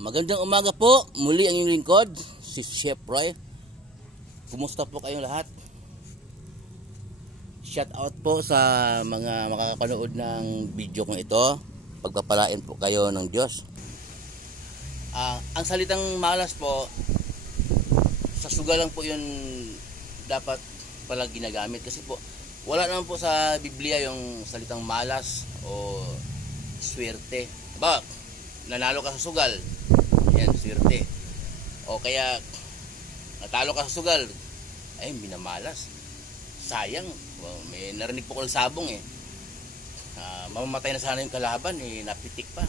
Magandang umaga po, muli ang inyong lingkod, si Chef Roy. Kumusta po kayong lahat? Shout out po sa mga makakapanood ng video kong ito. Pagpapalain po kayo ng Diyos. Ang salitang malas po, sa sugal lang po yun dapat pala ginagamit. Kasi po, wala naman po sa Biblia yung salitang malas o swerte. Diba? Nanalo ka sa sugal, yan, swerte. O kaya natalo ka sa sugal, ay minamalas, sayang. May narinig po ko ng sabong mamamatay na sana yung kalaban, napitik pa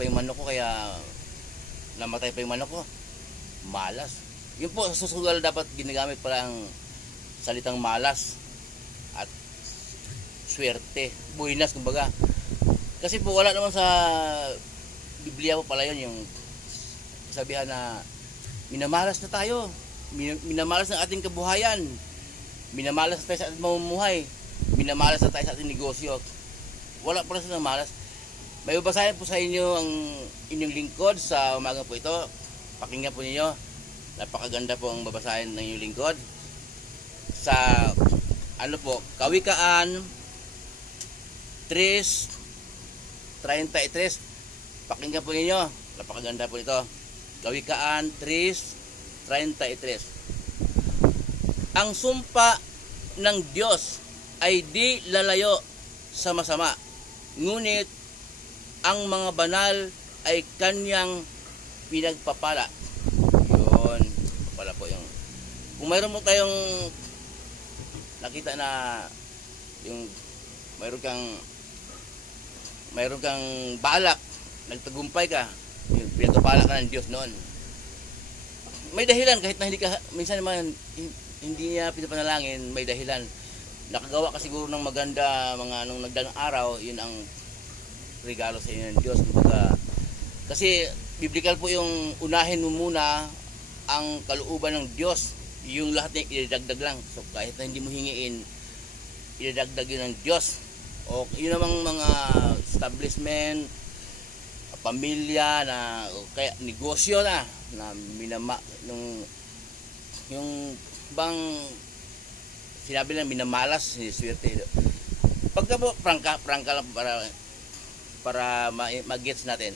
yung manok ko, kaya namatay pa yung manok ko. Malas. Yun po, sa sugal dapat ginagamit pala ang salitang malas at swerte, buhinas kumbaga. Kasi po wala naman sa Biblia po pala yun yung sabihan na minamalas na tayo, minamalas ng ating kabuhayan, minamalas na tayo sa ating mamumuhay, minamalas na tayo sa ating negosyo. Wala po na sa malas. May babasahin po sa inyo ang inyong lingkod sa umaga po ito. Pakinggan po ninyo. Napakaganda po ang babasahin ng inyong lingkod sa Kawikaan 3:33. Pakinggan po ninyo, napakaganda po ito. Kawikaan 3:33. Ang sumpa ng Diyos ay di lalayo sa masama, ngunit ang mga banal ay kanyang pinagpapala. Yun, pala po yung kung mayroon mo tayong nakita na yung mayroon kang balak, nagtagumpay ka, yung pinagpapala ka ng Diyos noon. May dahilan, kahit na hindi ka, minsan naman hindi niya pinapanalangin, may dahilan. Nakagawa ka siguro ng maganda nung nagdaang araw, yun ang regalo sa inyo ng Diyos. Kasi biblical po yung unahin mo muna ang kalooban ng Diyos, yung lahat na idadagdag lang. So kahit na hindi mo hingiin, idadagdag yun ng Diyos. O yun namang mga establishment, pamilya na kaya negosyo na yung bang sinabi lang minamalas, swerte. Pagka po prangka lang para mag-gets natin.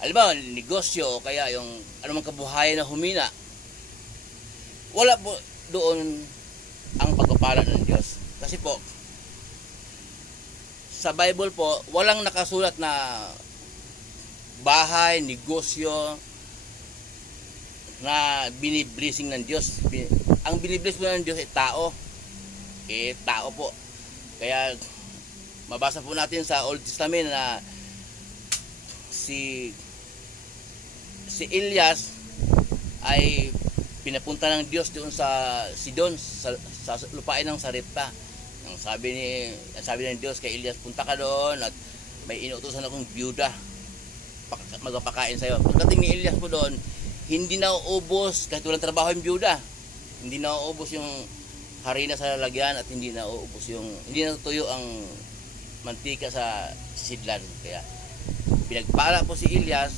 Alam mo, negosyo o kaya yung anumang kabuhayan na humina, wala po doon ang pagpapala ng Diyos. Kasi po sa Bible po walang nakasulat na bahay, negosyo na biniblessing ng Diyos. Ang binibless po ng Diyos ay tao. Tao po. Kaya mabasa po natin sa Old Testament na si Elias ay pinapunta ng Diyos doon sa Sidon, sa lupain ng Sarepta. Ang sabi ng Diyos kay Elias, punta ka doon at may inutusan akong byuda, magpapakain sa'yo. Pagdating ni Elias po doon, hindi na uubos, kahit walang trabaho yung byuda, hindi na uubos yung harina sa lalagyan at hindi na tuyo ang mantika sa sidlan. Kaya pinagpala po si Elias,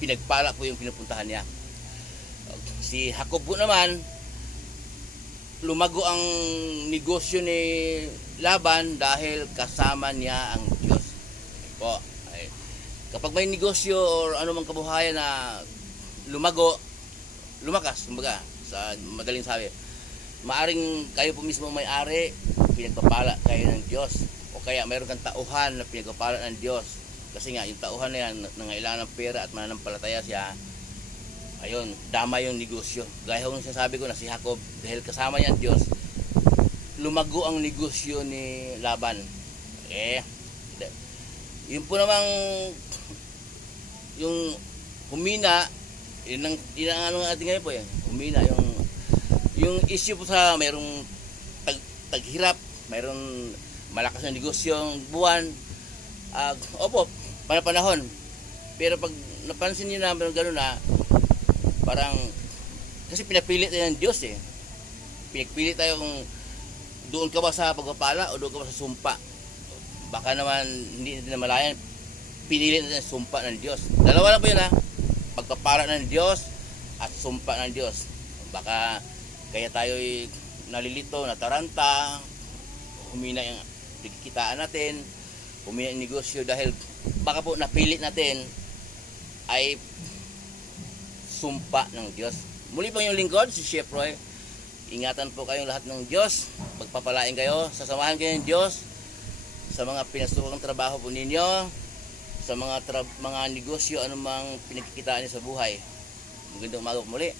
pinagpala po yung pinupuntahan niya. Si Jacob po naman, lumago ang negosyo ni Laban dahil kasama niya ang Diyos. Po. Kapag may negosyo o anumang kabuhayan na lumakas, kumbaga, sa madaling sabi, maaring kayo po mismo may-ari, pinagpapala kayo ng Diyos. O kaya mayroon kang tauhan na pinagpapala ng Diyos. Kasi nga, yung tauhan na yan, nangailangan ng pera at mananampalataya siya, ayun, dama yung negosyo. Gaya kung sasabi ko na si Jacob, dahil kasama niya ang Diyos, lumago ang negosyo ni Laban. Yun po namang yung humina, yun ang ating ngayon po yan. Humina, yung issue po sa mayroong taghirap, mayroong malakas na negosyong buwan, opo, panahon. Pero pag napansin niyo na mayroong gano'n na, parang, kasi pinapilit tayo ng Diyos Pinagpilit tayo kung doon ka ba sa pagpapala o doon ka ba sa sumpa. Baka naman hindi natin namalayan, pinili natin ang sumpa ng Diyos. Dalawa lang po yun ha. Pagpapara ng Diyos at sumpa ng Diyos. Baka kaya tayo'y nalilito, nataranta, humina yung kikitaan natin, humina yung negosyo dahil baka po napili natin ay sumpa ng Diyos. Muli po yung lingkod, si Chef Roy. Ingatan po kayong lahat ng Diyos. Magpapalain kayo, sasamahan kayo ng Diyos sa mga pinasukang trabaho po ninyo, sa mga negosyo, anumang pinagkikitaan niyo sa buhay. Magandang umaga po muli.